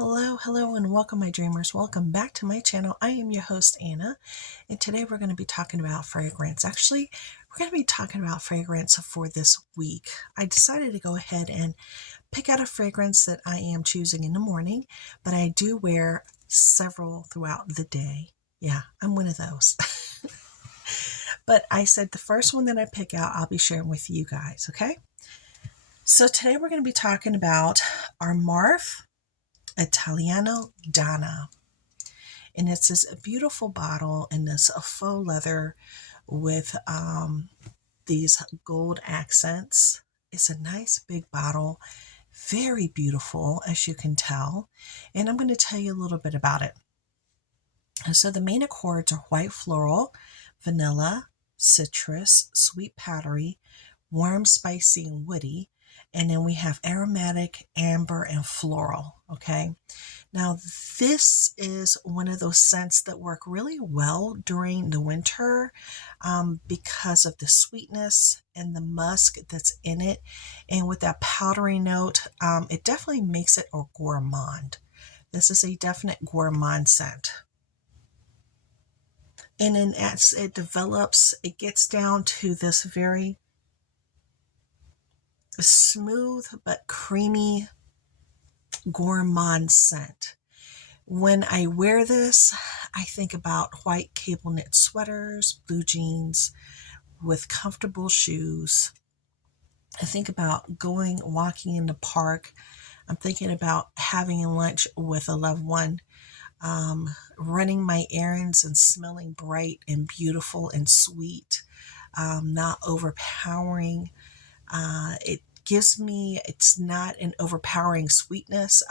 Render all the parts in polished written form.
Hello, and welcome, my dreamers. Welcome back to my channel. I am your host, Anna, and today we're going to be talking about fragrance. Actually, we're going to be talking about fragrance for this week. I decided to go ahead and pick out a fragrance that I am choosing in the morning, but I do wear several throughout the day. Yeah, I'm one of those. But I said the first one that I pick out, I'll be sharing with you guys, okay? So today we're going to be talking about Armaf Italiano Donna. And it's this beautiful bottle in this faux leather with these gold accents. It's a nice big bottle, very beautiful, as you can tell. And I'm going to tell you a little bit about it. So the main accords are white floral, vanilla, citrus, sweet powdery, warm, spicy, and woody. And then we have aromatic, amber, and floral. Okay. Now, this is one of those scents that work really well during the winter because of the sweetness and the musk that's in it. And with that powdery note, it definitely makes it a gourmand. This is a definite gourmand scent. And then as it develops, it gets down to this very smooth but creamy gourmand scent. When I wear this, I think about white cable knit sweaters, blue jeans with comfortable shoes. I think about walking in the park. I'm thinking about having lunch with a loved one, running my errands and smelling bright and beautiful and sweet, not overpowering. It's not an overpowering sweetness.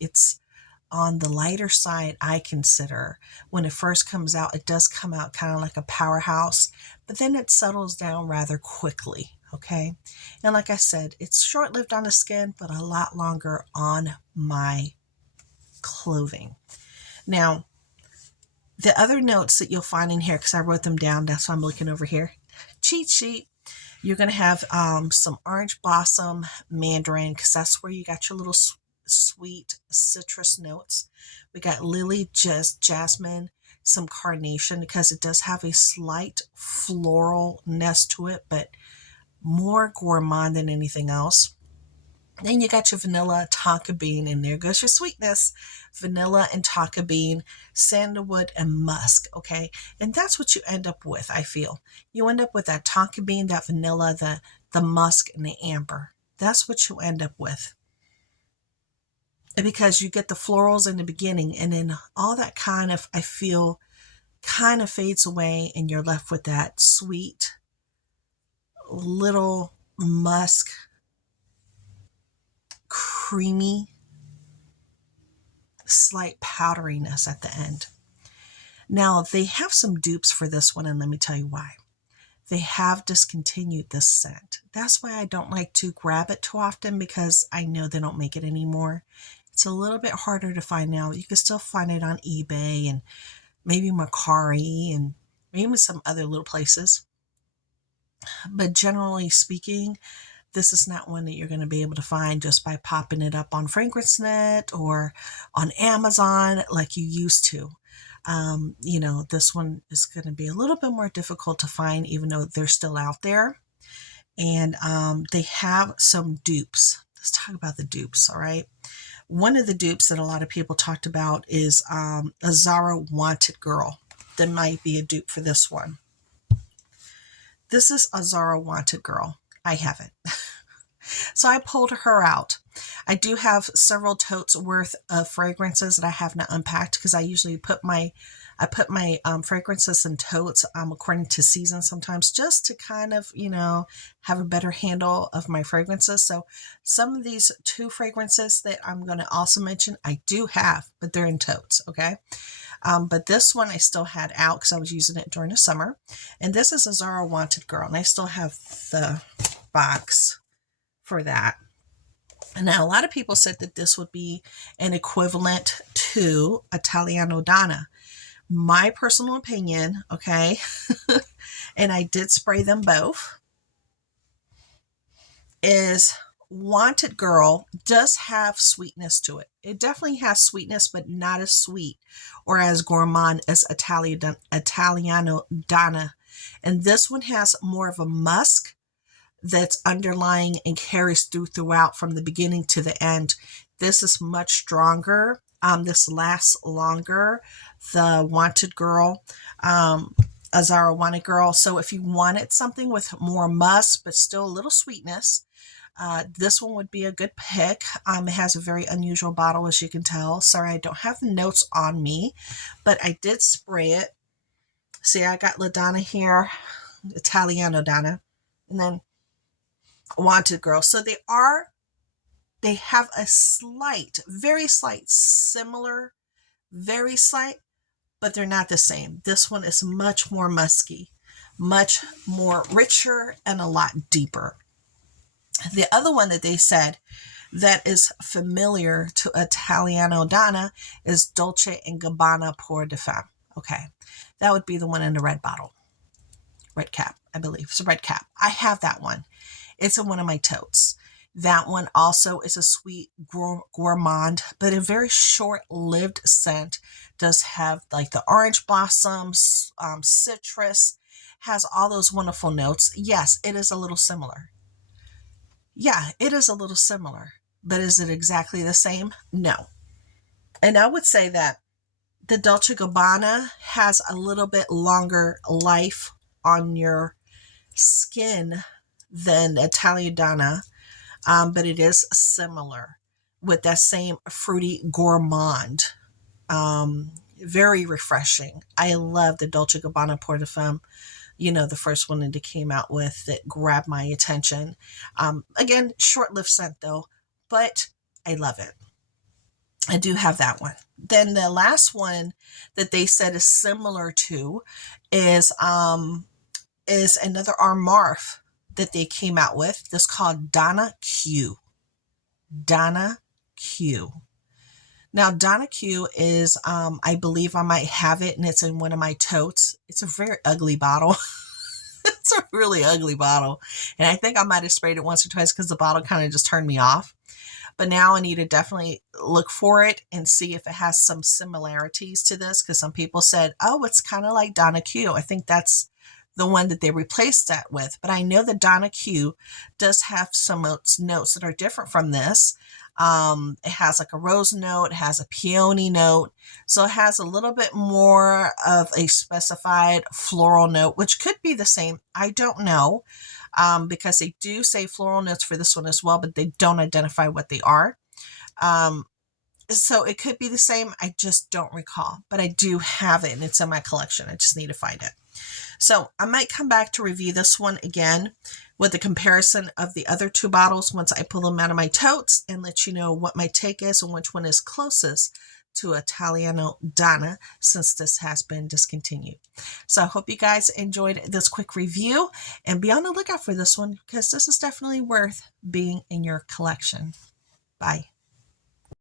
It's on the lighter side, I consider. When it first comes out, it does come out kind of like a powerhouse, but then it settles down rather quickly, okay? And like I said, it's short-lived on the skin, but a lot longer on my clothing. Now, the other notes that you'll find in here, because I wrote them down, that's why I'm looking over here. Cheat sheet. You're going to have some orange blossom, mandarin, because that's where you got your little sweet citrus notes. We got lily, jasmine, some carnation, because it does have a slight floralness to it, but more gourmand than anything else. Then you got your vanilla, Tonka Bean, and there goes your sweetness. Vanilla and Tonka Bean, Sandalwood and Musk, okay? And that's what you end up with, I feel. You end up with that Tonka Bean, that vanilla, the musk, and the amber. That's what you end up with. Because you get the florals in the beginning, and then all that kind of, I feel, kind of fades away, and you're left with that sweet little musk, creamy, slight powderiness at the end. Now, they have some dupes for this one, and let me tell you why. They have discontinued this scent. That's why I don't like to grab it too often, because I know they don't make it anymore. It's a little bit harder to find now. You can still find it on eBay and maybe Mercari and maybe some other little places. But generally speaking, this is not one that you're going to be able to find just by popping it up on FragranceNet or on Amazon like you used to. This one is going to be a little bit more difficult to find, even though they're still out there. And they have some dupes. Let's talk about the dupes, all right? One of the dupes that a lot of people talked about is a Zara Wanted Girl. That might be a dupe for this one. This is a Zara Wanted Girl. I have it. So I pulled her out. I do have several totes worth of fragrances that I have not unpacked, because I usually put my fragrances in totes according to season sometimes, just to kind of, have a better handle of my fragrances. So some of these 2 fragrances that I'm going to also mention, I do have, but they're in totes, okay? But this one I still had out because I was using it during the summer. And this is a Zara Wanted Girl, and I still have the box for that. And now a lot of people said that this would be an equivalent to Italiano Donna. My personal opinion, okay, and I did spray them both, is Wanted Girl does have sweetness to it. It definitely has sweetness, but not as sweet or as gourmand as Italiano Donna. And this one has more of a musk that's underlying and carries throughout from the beginning to the end. This is much stronger. This lasts longer. The Wanted Girl, a Zara Wanted Girl. So if you wanted something with more musk but still a little sweetness, this one would be a good pick. It has a very unusual bottle, as you can tell. Sorry, I don't have the notes on me, but I did spray it. See, I got La Donna here, Italiano Donna, and then Wanted Girl. So they have a slight, very slight, similar, very slight, but they're not the same. This one is much more musky, much more richer, and a lot deeper. The other one that they said that is familiar to Italiano Donna is Dolce & Gabbana Pour de Femme. Okay, that would be the one in the red bottle. Red cap, I believe. It's a red cap. I have that one. It's in one of my totes. That one also is a sweet gourmand, but a very short-lived scent. Does have like the orange blossoms, citrus, has all those wonderful notes. Yes, it is a little similar. Yeah, it is a little similar, but is it exactly the same? No. And I would say that the Dolce & Gabbana has a little bit longer life on your skin than Italiano Donna, but it is similar with that same fruity gourmand. Very refreshing. I love the Dolce & Gabbana Pour de Femme. You know, the first one that they came out with that grabbed my attention. Again, short-lived scent though, but I love it. I do have that one. Then the last one that they said is similar to is another Armaf that they came out with. This called Donna Q. Donna Q. Now, Donna Q is, I believe I might have it, and it's in one of my totes. It's a very ugly bottle. It's a really ugly bottle. And I think I might have sprayed it once or twice because the bottle kind of just turned me off. But now I need to definitely look for it and see if it has some similarities to this, because some people said, oh, it's kind of like Donna Q. I think that's the one that they replaced that with. But I know that Donna Q does have some notes that are different from this. It has like a rose note, it has a peony note. So it has a little bit more of a specified floral note, which could be the same. I don't know, because they do say floral notes for this one as well, but they don't identify what they are. So it could be the same. I just don't recall, but I do have it and it's in my collection. I just need to find it. So I might come back to review this one again with a comparison of the other two bottles once I pull them out of my totes and let you know what my take is and which one is closest to Italiano Donna, since this has been discontinued. So I hope you guys enjoyed this quick review, and be on the lookout for this one because this is definitely worth being in your collection. Bye.